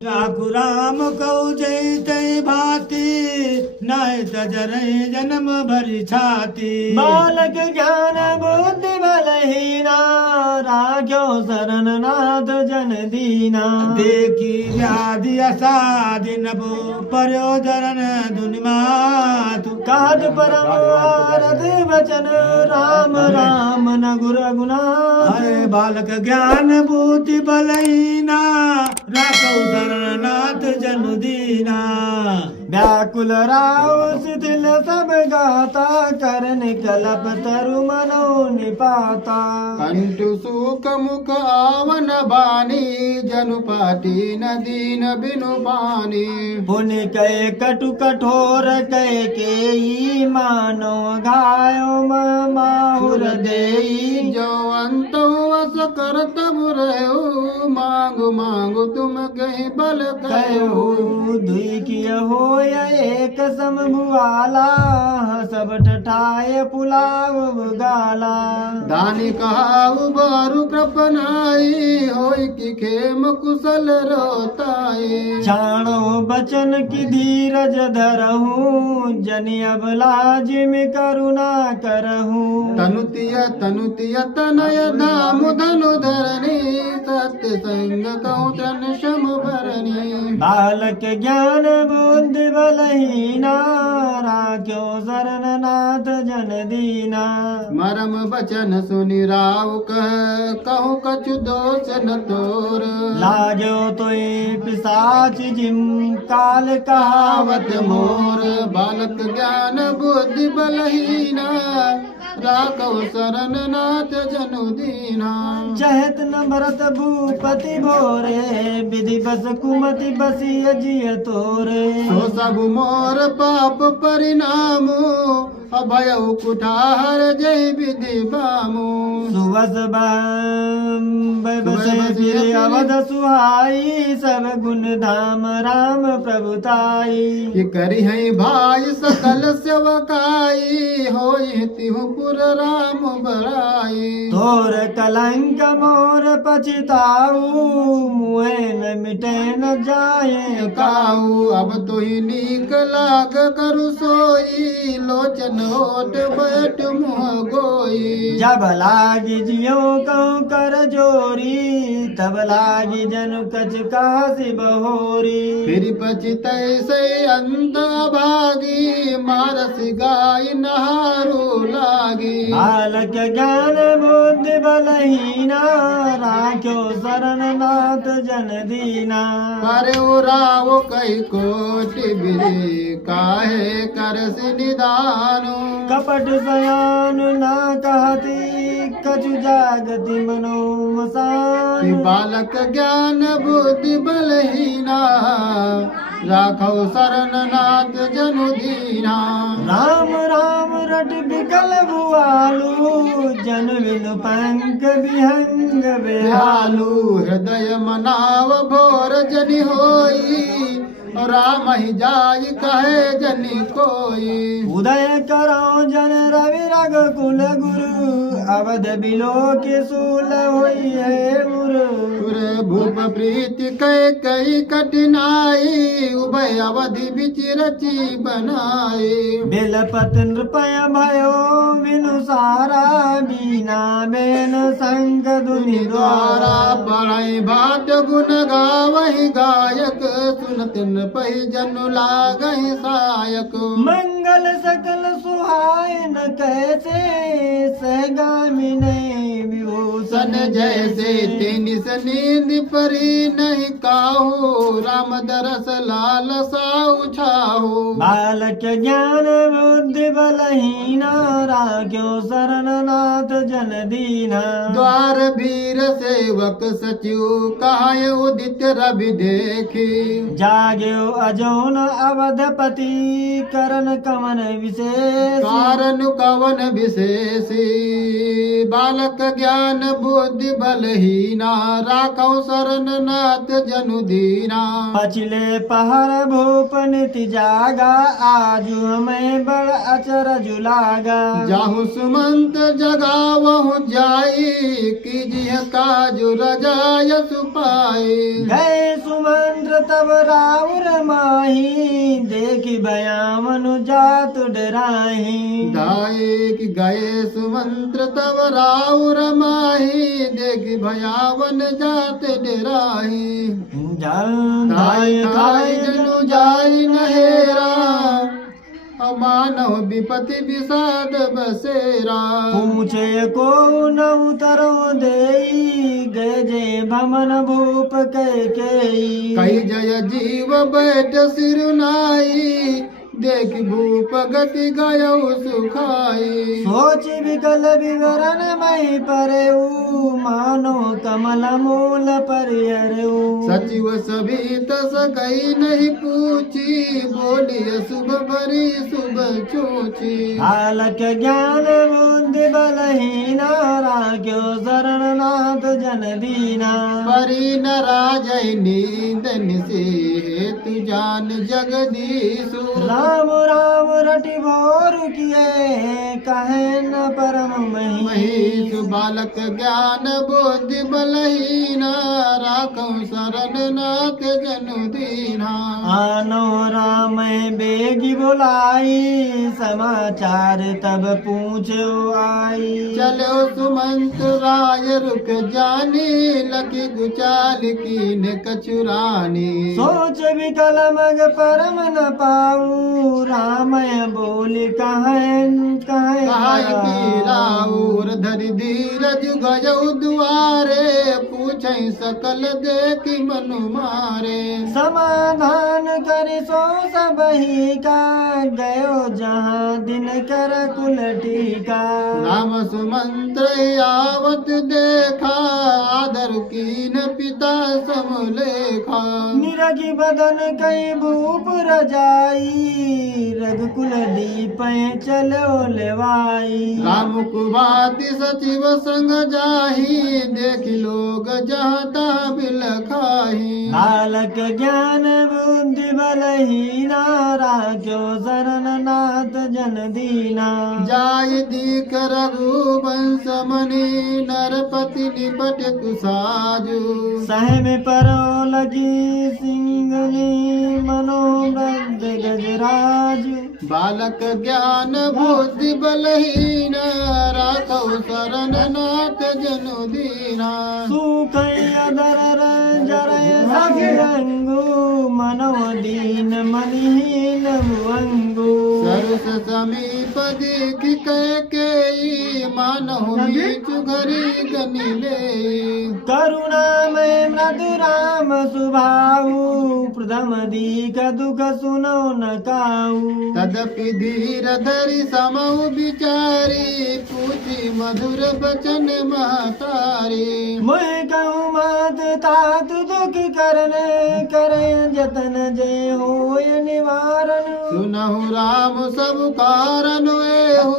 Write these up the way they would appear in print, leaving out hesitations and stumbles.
ठाकुर राम कौ जैते भांति नय तजरहि जन्म भरि छाती। बालक ज्ञान बुद्धि बलहीना राख्यो शरण नाथ जन दीना। देखी व्याधि असाधि नभो पर्यो धरन धुनि मातु। काद परम आरत वचन राम राम न गुर गुना। हरे बालक ज्ञान बुद्धि बलहीना राखौ शरण नाथ जनु दीना। व्याकुल राव शिथिल सब गाता करन कलप तरु मनो निपाता। कंटु सुख मुख आवन बानी जनु पाटी न दीन बिनु पानी। पुण्य कै कटु कठोर कै के मानो घायो माहुर देई। जो अंत वस कर तब रहो मांगु मांगु तुम कहीं बल कहो। दुई किय हो एक सम भुआला सब ठठाए पुलाव गाला। दानी कहाऊ बारु कृपनाई होई कि खेम कुशल रोताई। छाणो बचन की धीरज धरहूँ जनि अब लाज में करुणा करहूँ। तनुतिय तनय धाम धनु धरणी सत्य संग कहूँ तन शम भरणी। बालक ज्ञान बुद्धि बलहीना राख्यो शरण नाथ जन दीना। मरम बचन सुनि राव कहूँ कछु दोष न तोर। लाग्यो तोय पिशाच जिम काल कहावत मोर। बालक ज्ञान बुद्धि बलहीना राखौ शरण नाथ जनु दीना। चहत न भरत भूपति भोरे विधि बस कुमति बसी अजिय तोरे। सो सब मोर पाप परिणामो अभय कुठार जय विधि बामो। सुवस बसे फिर अवध सुहाई सब गुण धाम राम प्रभुताई। कि करी है भाई सकल सेवकाई होई तिहु पुर राम बड़ाई। तोर कलंक मोर पछताऊ मुहे न मिटे न जाए काऊ। अब तो ही नीक लाग करु सोई लोचन होट बैठ मुँह गोई। जब लागी जियो कहूँ कर जोरी तब लागी जन कच काशी बहोरी। फिर पछतै से अंत भागी मारस गाय नहारू लागी। बालक ज्ञान बुद्धि बलहीना राख्यो शरण नाथ जन दीना। पर उराव कई कोटि बिरे काहे करसि निदानु। कपट सयान ना कहती कछु जागति मनो मसान। बालक ज्ञान बुद्धि बलहीना राखौ शरण नाथ जनु दीना। राम राम रट बिकल भुआलू जन बिनु पंख विहंग बेहालू। हृदय मनाव भोर जनि होई राम ही जाय कहे जनि कोई। उदय करो जन रवि रग कुल गुरु अवध बिलो के सूल होई है गुरु। भूप प्रीति कई कई कठिनाई उभय अवधि बिच रची बनाई। बेलपत नृपय भयो बिनु सारा बीना बेन संग दुनि द्वारा। पढ़ई भाट गुण गावहि गायक सुनत पही जनु लागहि सायक। मंगल सकल सुहाय न कैसे सहगामी नहीं विभूषण जैसे तेनिस नींद परी नहीं काहू राम दरस लाल साऊ छाहू। बालक ज्ञान बुद्धि बलहीना राख्यो शरण नाथ जन दीना। द्वार वीर सेवक सचिव कहाय उदित रवि देखी। जाग्यो अजौन अवधपति करण कमन विशेष। कारण कवन विशेषी बालक ज्ञान बुद्धि बलहीना राखौ शरण नाथ जनु दीना पछले पहर भूप निति जागा आजू हमें बड़ अचरज लागा जाहु सुमंत जगावहु जाई कीजिए काजु रजाय सुपाई गए सुमंत्र तब राउर माही देखी भयामनु जात डराही दाए कि गए सुमंत्र तब राउर माही देखि भयावन जात डराही जल धाय धाय जनु जाई नहेरा अमानव विपति विषाद बसेरा पूछे को न उतरो देई गए जे भमन भूप कई कई जय जीव बैठ सिरुनाई देख भूप गति गयौ सुखाई सोच विकल विवरण मई परऊ मानो कमल मूल परियरऊ सचिव सभी तस कई नहीं पूछी बोलिए शुभ भरी शुभ चोची हालक ज्ञान बुद्धि बलहीना राख्यो शरण नाथ जन दीना परी न राजय नींद निसे हेतु जान जगदीशु राम राम रटि भोर किए कहे न परम महीश बालक ज्ञान बुद्धि बलहीना राखौ शरण नाथ जनु दीना आनो राम बेगी बुलाई समाचार तब पूछो आई चलो सुमंत राय रुक जानी लकी गुचाल कीन कचुरानी सोच विकल मग परम न पाऊ रामय बोली कहाय की राउर धरि धीरज गयौ दुआरे पूछै सकल देखि मनु मारे समाधान करि सो सबही का गयो जहाँ दिन कर कुल टीका नाम सुमंत्र आवत देखा आदर कीन पिता समलेखा निरगी बदन कई भूप रजाई रघुकुल दीप चलो लेवाई राम कुबाति सचिव संग जाही देखि लोग जहाँ तहाँ बिलखाही बालक ज्ञान बुद्धि बलहीना राख्यो शरण नाथ जन दीना जाय दीख रघुवंश मणि नरपति निपट कुसाजु सह में परो लगी सिंगनी मनोवृद्ध गजराज बालक ज्ञान बुद्धि बलहीन राखौ शरण नाथ जनु दीना सुख अदर जरय संगु मनो दीन मनिहीन मुअंगु सरुस समीप देखि कैकेयी मानहु मीचु घरी गनिले करुणामय मृदु राम सुभाऊ प्रथम दीख दुख सुनो न काऊ तदपि धीर धरि समौ विचारी पूछी मधुर बचन महतारी मैं कहूँ मात तात दुख करने करे जतन जय होय निवारण सुनहु राम सब कारण एहु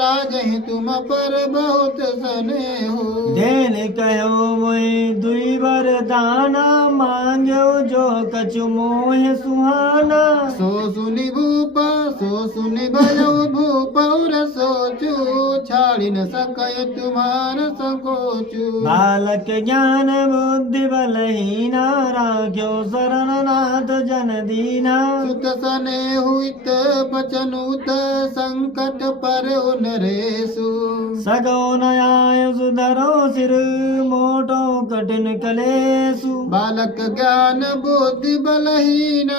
राजहि तुम पर बहुत स्नेहु देन कहो मैं दुई वरदाना मांग्यो जो कछु मोह सुहाना सो सुनि भूप सो सुनि भयो भूप और सोचू छाड़ी न सकय तुम्हार संकोचू बालक ज्ञान बुद्धि बलहीना राख्यो शरण नाथ जन दीना सुत सने हुइत बचनुत संकट पर नरेशु सगो नयाय सुधरो सिर मोटो कठिन कलेसु बालक ज्ञान बुद्धि बलहीन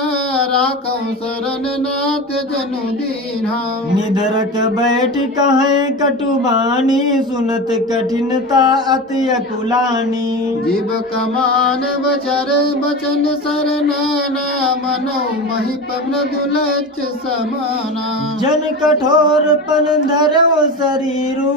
राखौ शरण नाथ जनु दीना निधरक बैठ कहे कटुबानी सुनत कठिनता अति अकुलानी जीव कमान बचर बचन सरनाना मनो महिप मृदुलच समाना जन कठोर पन धरो शरीरु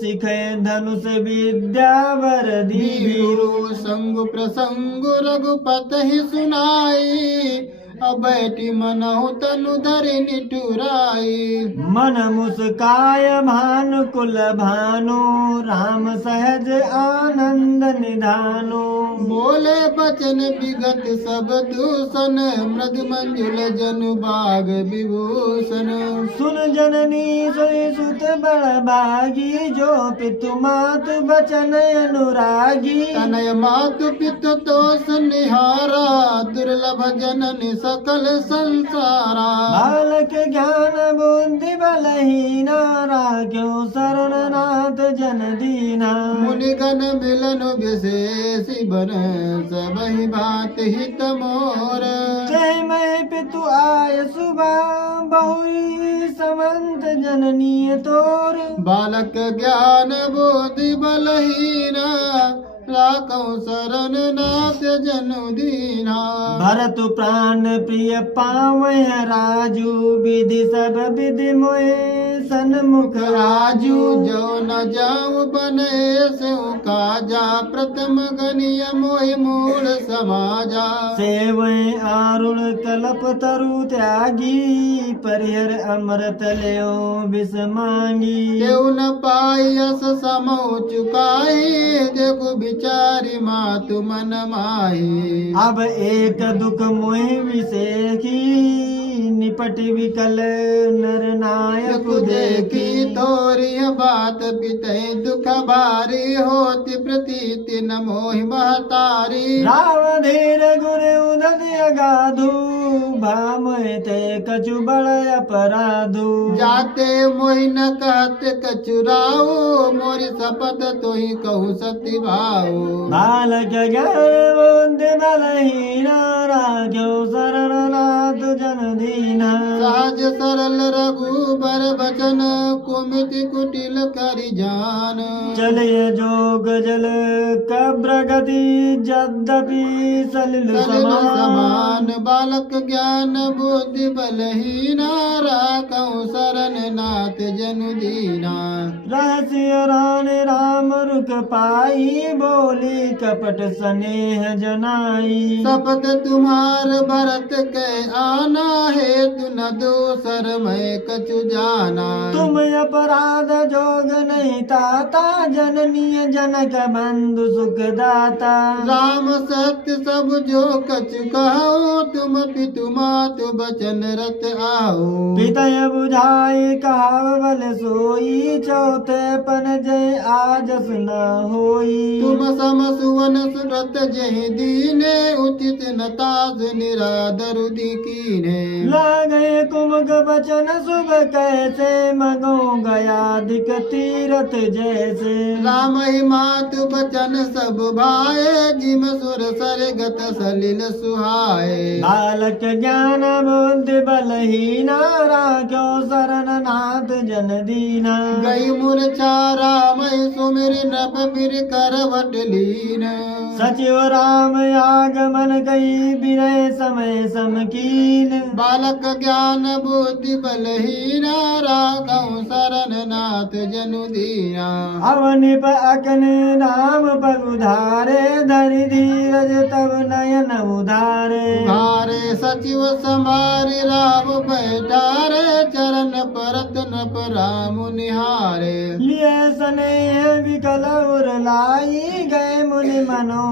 सिखे धनुष विद्या वरदी वीरु संग प्रसंग रघुपत ही सुनाई अब बैठी मनहु तनु धरि निठुराई मन मुस्काय भानुकुल भानु राम सहज आनंद निधानो बोले बचन विगत सब दूषण मृदु मंजुल जनु बाग विभूषण सुन जननी सोई सुत बड़ भागी जो पितु मातु बचन अनुरागी तनय मातु पितु तोष निहारा दुर्लभ जननी सकल संसारा बालक ज्ञान बुद्धि बलहीना राख्यो शरण नाथ जन दीना मुनिगण मिलन विशेष बन सबहि भात हित मोर जय मैं पितु आय सुबह बहुरी समंत जननी तोर बालक ज्ञान बुद्धि बलहीना राखौ शरण नाथ जनु दीना भरत प्राण प्रिय पावय राजू विधि सब विधि मोए सन्मुख राजू राजू जो न जाऊ बने से काजा प्रथम गनिय मोहि मूल समाजा सेवय आरुण कल्प तरु त्यागी परिहर अमृत लेओ विष मांगी केउ न पायस समो चुकाई देखो बिचारी मातु मन माही अब एक दुख मोहि विषेखी निपट विकल नर नायक देखी देखी तोरी बात पिते दुख भारी होती प्रतीति न मोहि महतारी राव धीर गुर उदय अगाधु भामय ते कछु बड़ अपराधु जाते मोहि न कहते कचुराओ मोरी शपथ तो ही कहू सती भाओ बालक ज्ञान बुद्धि बलहीना राख्यो शरण नाथ जन दीना सहज सरल रघुबर बचन कुमिति कुटिल करि जान चले जोग जल कब्र गति यद्यपि सलिल सलिल समान समान बालक ज्ञान बुद्धि बलहीना राखौ शरण नाथ जनु दीना रहस्य रानी राम रुक पाई बोली कपट स्नेह जनाई शपथ तुम्हार भरत के आना है तु न दोसर मैं कछु जाना तुम अपराध जोग नहीं ताता जननीय जनक बंधु सुख दाता राम सत्य सब जो कछु कहो तुम पितु मातु बचन रत आओ पितय बुझाई कहाव बल सोई चौथे पन जय आजस न होई तुम सम सुवन सुरत जहि दीने उचित न ताज निरादरु दीकीने लागे कुमक बचन शुभ कैसे मगो गया दिक तीरथ जैसे राम ही मातु बचन सब भाए जिम सुर सरगत सलिल सुहाए बालक ज्ञान बुद्धि बलहीना राख्यो शरण नाथ जन दीना गई मूर्छा राम सुमिर नभ फिर करवट लीन सचिव राम आगमन कई विनय समय समकीन बालक ज्ञान बुद्धि बलहीना राखौ शरण नाथ जनु दीना अवनिप अकन नाम पगुधारे धरि धीरज तब नयन उधारे हारे सचिव समारि राम बैठारे चरण परत नप राम निहारे लिए स्नेह विकल उर लाई गए मुनि मनो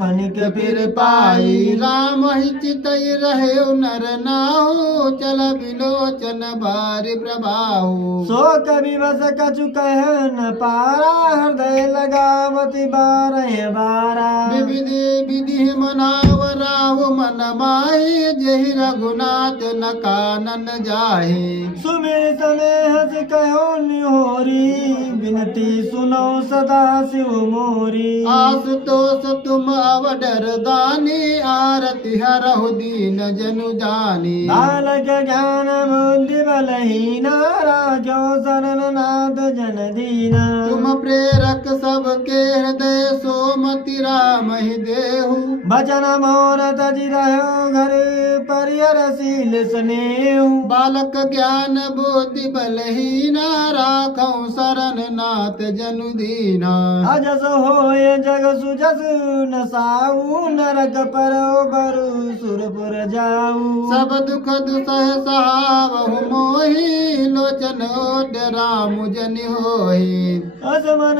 फनिक फिर पाई राम ही चितई रहे नर नाहु चल बिलोचन बारि प्रभाहु सो कवि बस कछु कह न पारा हृदय लगावती बारह बारा विधि विधि मनाव राहु मन माही जहि रघुनाथ न कानन जाहि सुमिर स्नेह से कहो निहोरी विनती सुनो सदा शिव मोरी आशुतोष तुम अवडर दानी आरति हरहु दीन जनु जानी बालक ज्ञान बुद्धि बलहीना राख्यो शरण नाथ जन दीना तुम प्रेरक सबके हृदय सोमति राम ही देहु बचन मोर तजि रहो घर परिहर शील स्नेह बालक ज्ञान बुद्धि बलहीना राखौ शरण नाथ जनु दीना अजस होय जग सुजस न साऊ नरक पर बरु सुरपुर जाऊ। सब दुख दुसह सहावहु मोहि लोचन ओट राम जन होहि। असमन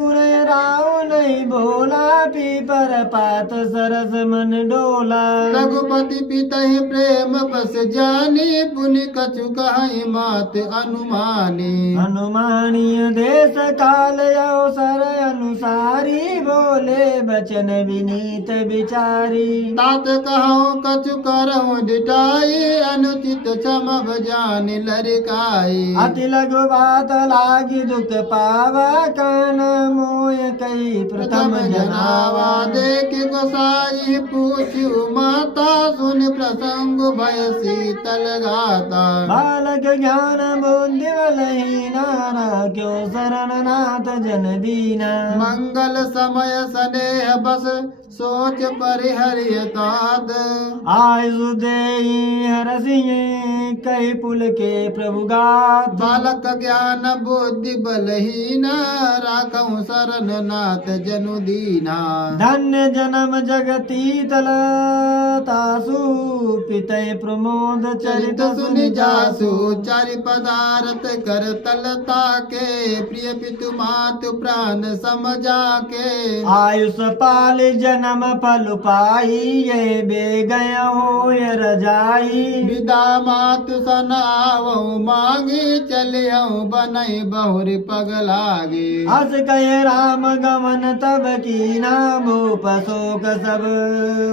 गुण राव नहीं भोला पीपर पात सरस मन डोला। रघुपति पितहि प्रेम बस जानी पुनि कछु कहि मात अनुमानी। अनुमानीय देश काल अवसर अनुसारी बोले बचन विनीत विचारी। तात कहूँ कछु करहूँ डिटाई अनुचित क्षम जान लरिकाई। अति लघु बात लागी दुख पावा कान मोय कई प्रथम जनावा। देख गोसाई पूछू माता सुन प्रसंग भय शीतल गाता। बालक ज्ञान बुद्धि बलहीना क्यों शरण नाथ जन दीना। मंगल समय स्नेह बस सोच परिहरियतात। आयु देई हरसिए कई पुल के प्रभु गात। बालक ज्ञान बुद्धि बलहीना राखऊं शरण नाथ जनु दीना। धन्य जन्म जगती तल तासु पितय प्रमोद चरित सुनि जासु। चारि पदार्थ कर तलता के प्रिय पितु मातु प्राण समझा के। आयुष पाल जन्म फल पाई ये बे गया हो ये रजाई। विदा मातु सनावहु मांगी चलियहु बनई बहुरी पगलागी। हस कहे राम गमन तब कीना भूप शोक सब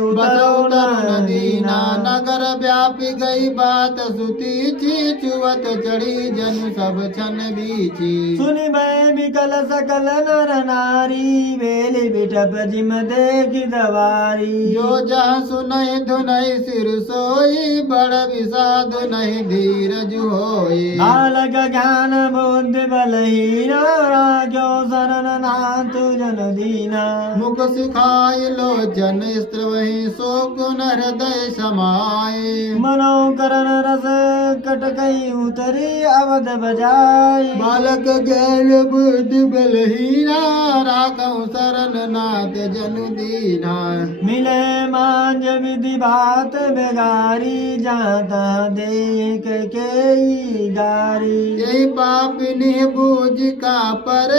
उतरो न दीना। नगर व्यापी गई बात सुती छी चुवत चढ़ी जनु सब छन बीची। सुनि भय विकल सकल नर नारी बेली बिटप जिम देखी दवारी। जो जहाँ सुनहि धुनहि सिर सोई बड़ विषाद नहीं धीरज होई। बालक ज्ञान बुद्धि बलहीना राख्यो शरण नाथ जन दीना। मुख सुखाय लोचन स्त्रवहि सो गुण हृदय समाये। मनो करण रस कटकई उतरी अवध बजाई। बालक ज्ञान बुद्धि बलहीना राखऊं शरण नाथ जनु दीना। मिले मांझ विधि बात बेगारी जाता देख के गारी। यही पापिनी बूझ का पर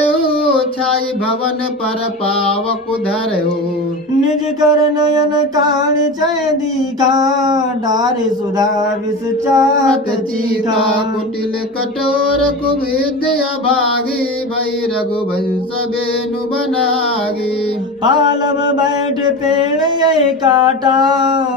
छाई भवन पर पावक धर हो। निज कर नयन कान चय दीखा डारे सुधा विष चाहत चीखा। कुटिल कठोर कुविद्य भागी भई रघुवंश बेनु बनागी। पालम बैठ पेड़ ये काटा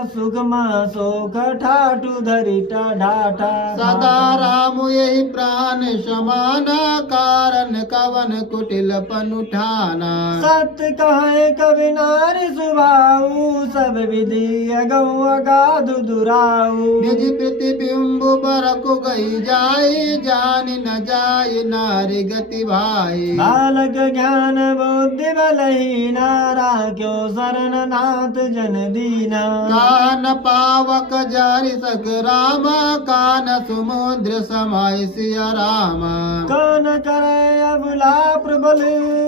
सुगमा सोख ठाटू धरी ढाठा। सदा राम यही प्राण समाना कारण कवन कुटिल पन उठाना। सत्य कहे कवि नारी सुभाऊ सब विधि अगौ अगाधु दुराऊ। निज प्रतिबिंब बरकु गई जाई जान न जाई नारी गति भाई। बालक ज्ञान बुद्धि बलहीना राख्यो शरण नाथ जन दीना। कान पावक जारि सक रामा कान समुद्र समाय सिया रामा। कान करे अबला प्रबल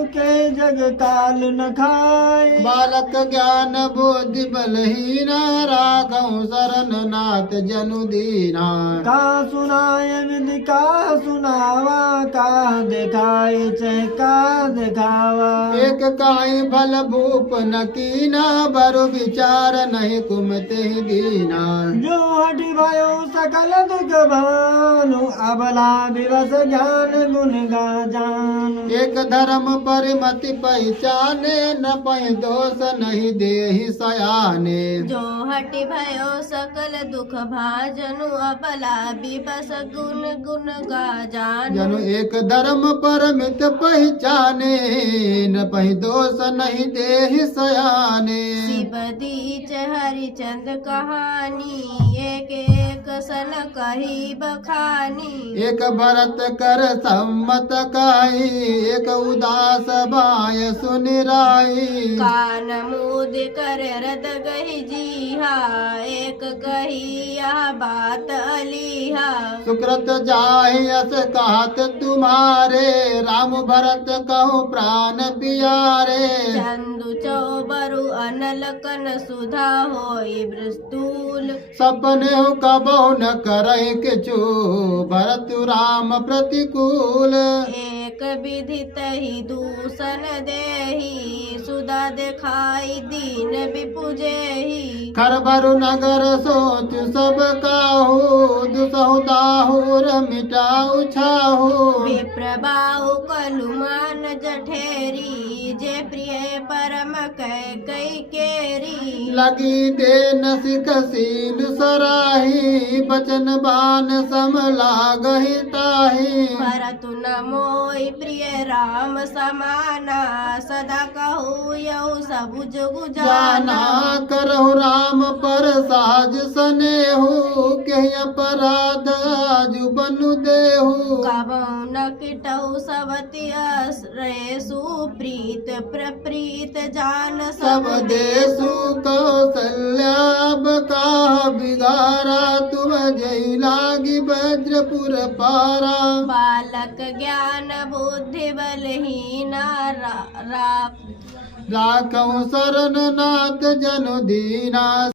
के जग काल न खाए। बालक ज्ञान बुद्धि बलहीना राखऊं शरण नाथ जनु दीना। का सुनाय विधि का सुनावा का दिखाए चह का दिखावा। एक काई फल भूप न कीना बरु विचार नहीं कुमते दीना। जो हटि भयो सकल दुख भानु अबला विवश ज्ञान गुण गा जानु। एक धर्म परिमति पहचाने न पहि दोष नहीं देहि सयाने। जो हटि भयो सकल दुख भाजनु अबला विवश गुण गुण गा जानु। जनु एक धर्म परमित पहचाने न पहि दोष नहीं देहि सयाने। शिव दीच हरिचंद कहानी एक एक सन कही बखानी। एक भरत कर सम्मत काई एक उदास बाय सुनिराई। कान मुद कर रद गही जीहा एक एक कही यह बात अलीहा। सुकृत जाहि अस कहत तुम्हारे, राम भरत कहु प्राण पियारे। चंदु चौबरु अनलकन सुधा होई ब्रस्तूल। सपने कबहु न करहि किछु, भरत राम प्रतिकूल। एक विधित ही दूषण देही, सुधा दिखाई दीन विपुजेही। खरबरु नगर सोच सब काहू, दुसहु दाहुर मिटाऊ छाहू। विप्रबाहु कलुमान जठेरी, जे प्रिय परम कई केरी। लगी देन सिख सील सराही, बचन बान सम लागहि ताही। भरतु न मोहि प्रिय राम समाना, सदा कहू यऊ सबु जुगु जाना। जाना। करहु राम पर साज सनेहू, कहि अपराध आजु बनु देहू। कबहु न किटहु सबति आश्रय, सुप्रीत प्रप्रीत जान सब देशु कौशल्या का बिगारा, तुम जय लागी वज्रपुर पारा। बालक ज्ञान बुद्धि बलहीना, राखहु शरण नाथ जनु दीना।